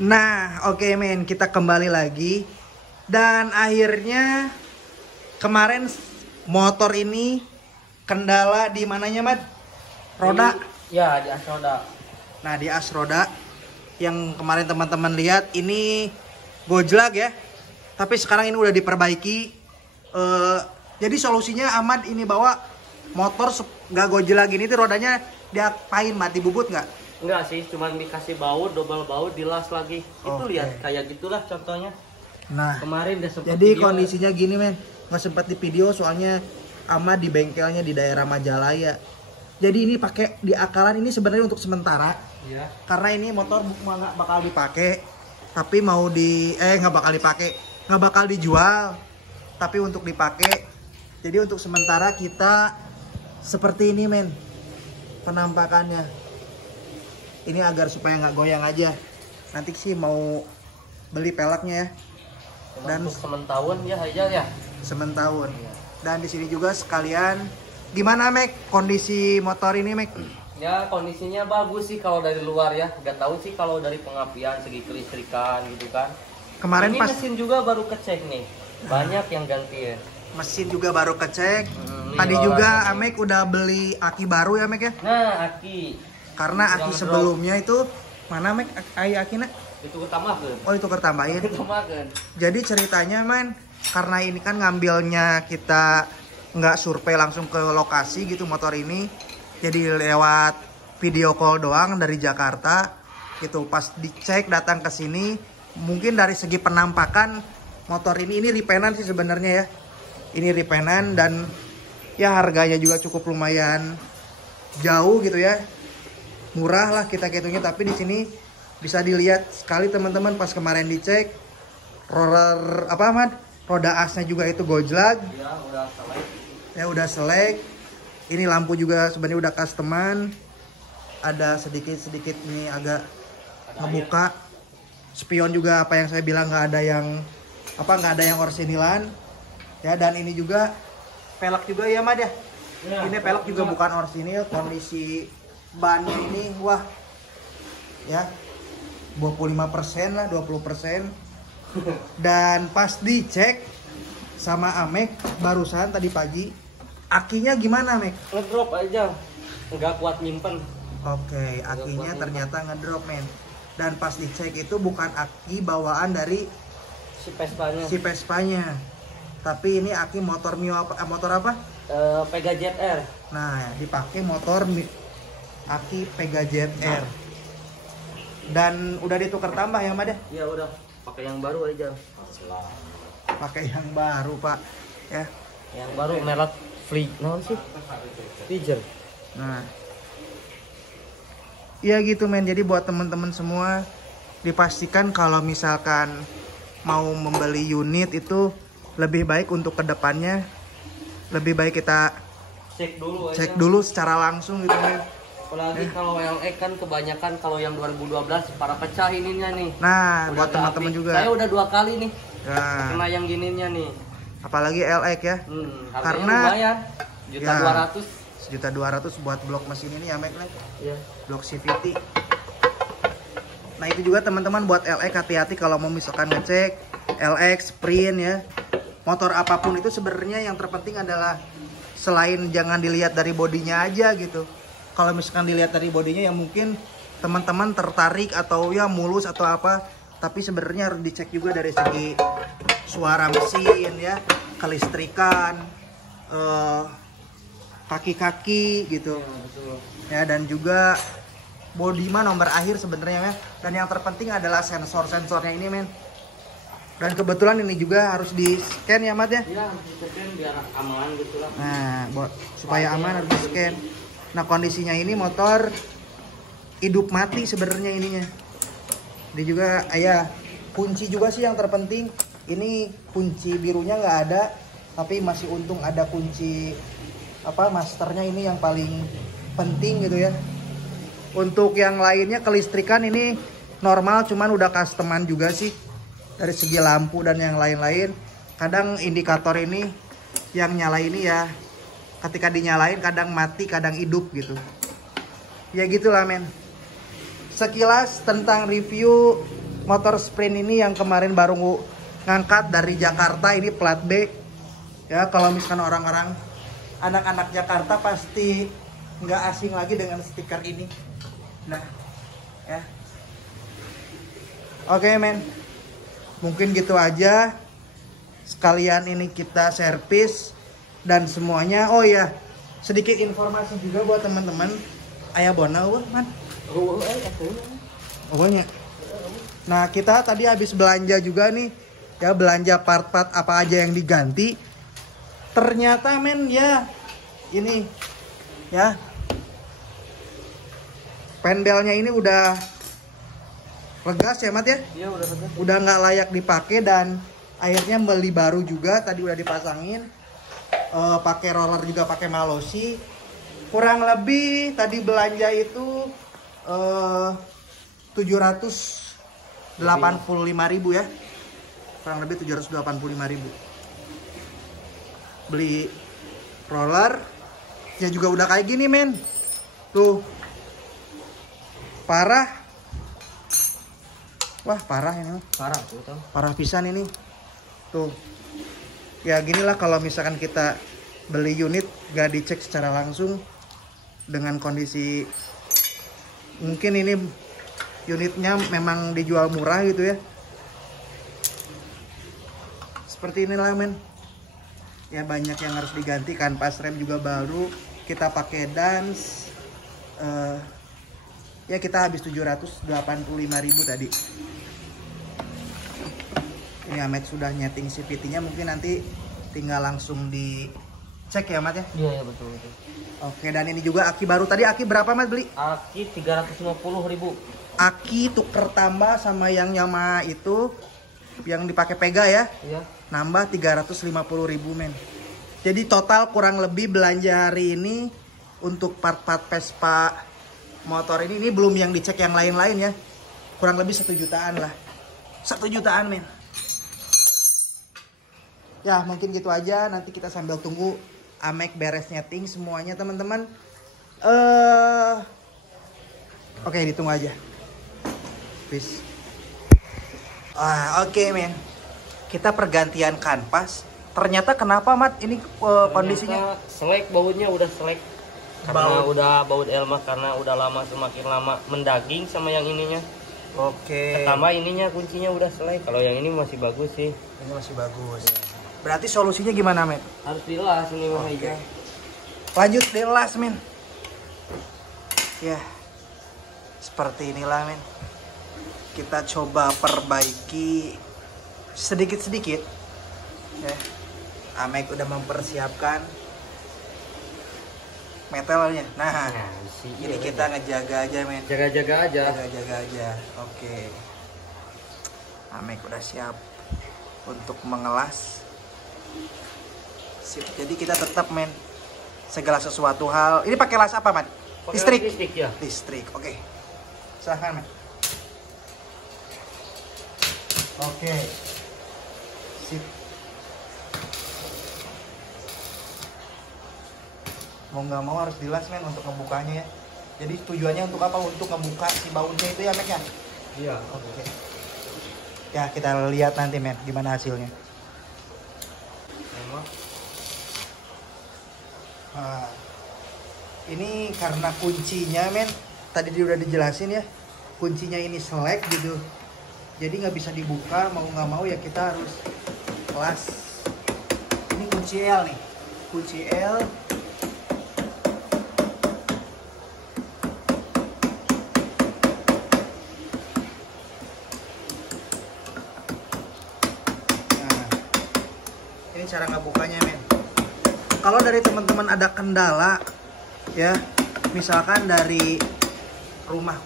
Nah, oke men, kita kembali lagi. Dan akhirnya kemarin motor ini kendala di mananya, Mad? Roda. Ya, di as roda. Nah, di as roda yang kemarin teman-teman lihat ini gojlak ya. Tapi sekarang ini udah diperbaiki. Jadi solusinya Ahmad ini bawa motor nggak gojlak gini tuh rodanya diapain, mati bubut nggak? Enggak sih, cuman dikasih baut, double baut, dilas lagi. Itu lihat kayak gitulah contohnya. Nah, kemarin udah sempet jadi video. kondisinya gini men, nggak sempat di video soalnya Ahmad di bengkelnya di daerah Majalaya. Jadi ini pakai di akalan ini sebenarnya untuk sementara. Iya. Karena ini motor nggak bakal dipakai, tapi mau nggak bakal dijual, tapi untuk dipakai. Jadi untuk sementara kita seperti ini men, penampakannya. Ini agar supaya nggak goyang aja. Nanti sih mau beli peleknya ya. Dan untuk sementahun ya aja ya. Sementahun. Dan di sini juga sekalian gimana Mek kondisi motor ini Mek? Ya kondisinya bagus sih kalau dari luar ya. Gak tahu sih kalau dari pengapian segi kelistrikan gitu kan. Kemarin ini pas mesin juga baru kecek nih. Banyak yang gantiin. Mesin juga baru kecek. Tadi juga Amek udah beli aki baru ya Mek ya? Nah aki. Karena aki sebelumnya itu mana Mek akinya? Itu ketambahin. Oh itu ketambahin. Ketambahin. Jadi ceritanya men, karena ini kan ngambilnya kita nggak survei langsung ke lokasi gitu motor ini. Jadi lewat video call doang dari Jakarta gitu. Pas dicek datang ke sini, mungkin dari segi penampakan motor ini repaintan sih sebenarnya ya. Ini repaintan dan ya harganya juga cukup lumayan jauh gitu ya. Murah lah kita hitungnya, tapi di sini bisa dilihat sekali teman-teman pas kemarin dicek roller apa Ahmad? Roda asnya juga itu gojlak. Ya udah selek. Ya udah selek. Ini lampu juga sebenarnya udah customan. Ada sedikit ini agak ngebuka. Spion juga apa yang saya bilang nggak ada yang orsinilan. Ya dan ini juga pelek juga ya Mad ya. Ini pelek juga bukan orsinil, kondisi bannya ini wah ya 25% lah 20%. Dan pas dicek sama Amek barusan tadi pagi, akinya gimana Mek? Ngedrop aja, nggak kuat nyimpen. Oke, akinya ternyata ngedrop men. Dan pas dicek itu bukan aki bawaan dari si Vespanya. Tapi ini aki motor Mio motor apa? Pega ZR. Nah, dipakai motor aki Pega ZR. Dan udah ditukar tambah ya Mad? Ya udah, pakai yang baru aja. Pakai yang baru Pak ya. Yang baru merek Tiger. Nah, ya gitu men. Jadi buat teman-teman semua dipastikan kalau misalkan mau membeli unit itu lebih baik untuk kedepannya lebih baik kita cek dulu secara langsung gitu men. Apalagi kalau LX kan kebanyakan kalau yang 2012 para pecah ininya nih. Nah, udah buat teman-teman juga. Saya udah 2 kali nih. Nah, kena yang gininya nih. Apalagi LX ya. Karena lumayan. $1.200.000 buat blok mesin ini ya Mek. Iya. Blok CVT. Nah, itu juga teman-teman buat LX hati-hati kalau mau misalkan ngecek LX Sprint ya. Motor apapun itu sebenarnya yang terpenting adalah selain jangan dilihat dari bodinya aja gitu. Kalau misalkan dilihat dari bodinya ya mungkin teman-teman tertarik atau ya mulus atau apa, tapi sebenarnya harus dicek juga dari segi suara mesin ya, kelistrikan, kaki-kaki gitu. Ya, betul. Ya dan juga bodi mah nomor akhir sebenarnya ya. Dan yang terpenting adalah sensor-sensornya ini men. Dan kebetulan ini juga harus di scan ya Mat ya? Iya, di scan biar aman gitu lah. Nah, supaya aman harus di scan. Nah, kondisinya ini motor hidup mati sebenarnya ininya. Dia juga ya kunci juga sih yang terpenting. Ini kunci birunya nggak ada, tapi masih untung ada kunci masternya ini yang paling penting gitu ya. Untuk yang lainnya kelistrikan ini normal, cuman udah customan juga sih. Dari segi lampu dan yang lain-lain. Kadang indikator ini yang nyala ini ya ketika dinyalain kadang mati kadang hidup gitu. Ya gitulah men. Sekilas tentang review motor sprint ini yang kemarin baru ngangkat dari Jakarta, ini plat B. Ya, kalau misalkan orang-orang anak-anak Jakarta pasti nggak asing lagi dengan stiker ini. Nah, ya. Oke, men. Mungkin gitu aja. Sekalian ini kita servis dan semuanya. Oh ya, sedikit informasi juga buat teman-teman. Ayah bona man. Oh banyak. Nah, kita tadi habis belanja juga nih. Ya, belanja part-part apa aja yang diganti. Ternyata men ya ini ya pendelnya ini udah regas ya Mat ya? Iya udah regas. Udah nggak layak dipakai dan akhirnya beli baru juga. Tadi udah dipasangin, pakai roller juga, pakai malosi. Kurang lebih tadi belanja itu 785.000 ya. Kurang lebih 785.000. Beli roller ya juga udah kayak gini men. Tuh. Parah. Wah, parah ini. Parah tuh, Tom. Parah pisan ini. Tuh. Ya ginilah kalau misalkan kita beli unit gak dicek secara langsung dengan kondisi mungkin ini unitnya memang dijual murah gitu ya. Seperti inilah men. Ya banyak yang harus diganti, kanvas rem juga baru, kita pakai Dance. Ya kita habis 785.000 tadi. Ini Ahmed sudah nyeting CVT-nya, mungkin nanti tinggal langsung dicek ya Mat ya. Iya betul. Oke, dan ini juga aki baru. Tadi aki berapa Mat beli? Aki 350.000. Aki tuker tambah sama yang Yamaha itu yang dipakai Pega ya. Iya. Nambah 350.000 men. Jadi total kurang lebih belanja hari ini untuk part-part Vespa motor ini belum yang dicek yang lain-lain ya. Kurang lebih 1 jutaan lah. 1 jutaan men. Ya mungkin gitu aja. Nanti kita sambil tunggu Amek beres nyeting semuanya teman-teman. Oke, ditunggu aja. Peace. Oke men. Kita pergantian kanvas. Ternyata kenapa Mat ini kondisinya? Selek, bautnya udah selek. Karena udah baut Elma, karena udah lama, semakin lama mendaging sama yang ininya. Oke. Pertama ininya kuncinya udah selek. Kalau yang ini masih bagus sih. Ini masih bagus. Berarti solusinya gimana men? Harus dilas ini mah aja. Lanjut dilas men. Ya. Seperti inilah men. Kita coba perbaiki sedikit-sedikit ya. Amek udah mempersiapkan metalnya. Nah, ini kita ngejaga aja men. Jaga-jaga aja. Jaga-jaga aja. Oke. Amek udah siap untuk mengelas. Sip. Jadi kita tetap men segala sesuatu hal. Ini pakai las apa man? Listrik. Listrik ya. Listrik. Oke. Silahkan men. Oke. Sip. Mau nggak mau harus dilas men untuk ngebukanya ya. Jadi tujuannya untuk apa? Untuk ngebuka si bautnya itu ya Mek ya? Iya. Oke. Ya kita lihat nanti men gimana hasilnya. Nah, ini karena kuncinya men tadi udah dijelasin ya. Kuncinya ini selek gitu. Jadi nggak bisa dibuka, mau nggak mau ya kita harus kelas. Ini kunci L nih, kunci L. Nah, ini cara ngebukanya men. Kalau dari teman-teman ada kendala, ya, misalkan dari rumah,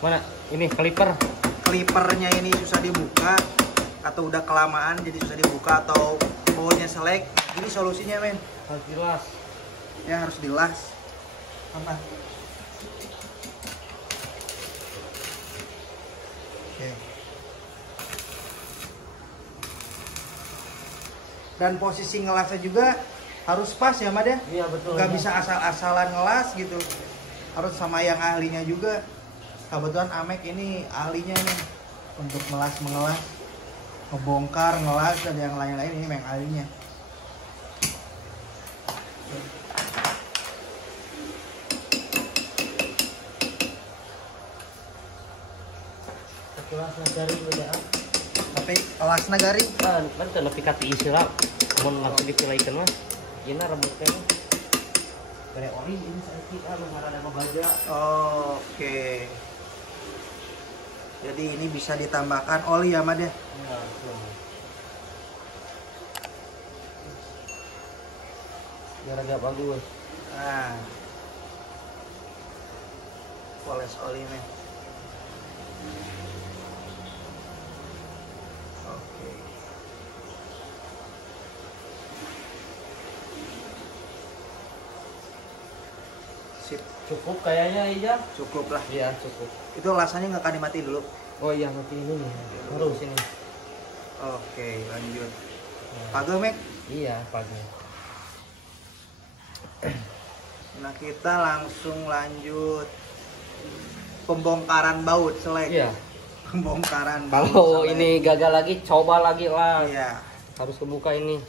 mana? Ini kaliper. Kalipernya ini susah dibuka atau udah kelamaan jadi susah dibuka atau bautnya selek, ini solusinya men Harus dilas. ya, harus dilas apa. Oke. Dan posisi ngelasnya juga harus pas ya Mad ya. Iya betul. Nggak bisa asal-asalan ngelas gitu, harus sama yang ahlinya juga. Kebetulan Amek ini ahlinya nih. untuk mengelas, ngebongkar, ngelas dan yang lain-lain ini memang ahlinya. Kelas nagari beda. Tapi kelas nagari Kan teu nepi ka tiis heula. Mun langsung dipilihkeun mah ieu rambut teh. Bare oli ini saiki anu ngaranna mah baja. Oke. Jadi ini bisa ditambahkan oli ya, Mad ya? Iya, betul. Biar agak bagus. Nah. Poles olinya. Oke. Sip, Cukup kayaknya iya. cukup lah. Iya, cukup. Itu lasanya nggak akan dimatiin dulu. Oh iya, mati ini nih. Harus ini. Oke, lanjut. Page, Mek. Iya, pagi. Nah, kita langsung lanjut pembongkaran baut selek. Iya. Pembongkaran baut Kalau selek. ini gagal lagi, coba lagi lah. Iya. Harus kebuka ini.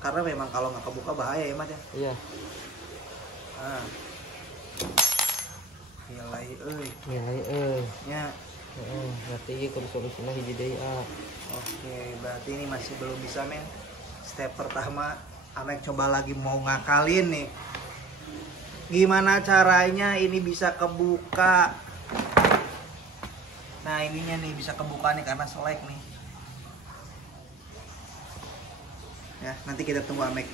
Karena memang kalau nggak kebuka bahaya ya, Mas ya. Iya. Ah. Nilai euy. Nilai Ya. berarti kudu solusina hiji deui Oke, berarti ini masih belum bisa, men. Step pertama, Amek coba lagi mau ngakalin nih. Gimana caranya ini bisa kebuka? Nah, ininya nih bisa kebuka nih karena selek nih. Ya, nanti kita tunggu Amek.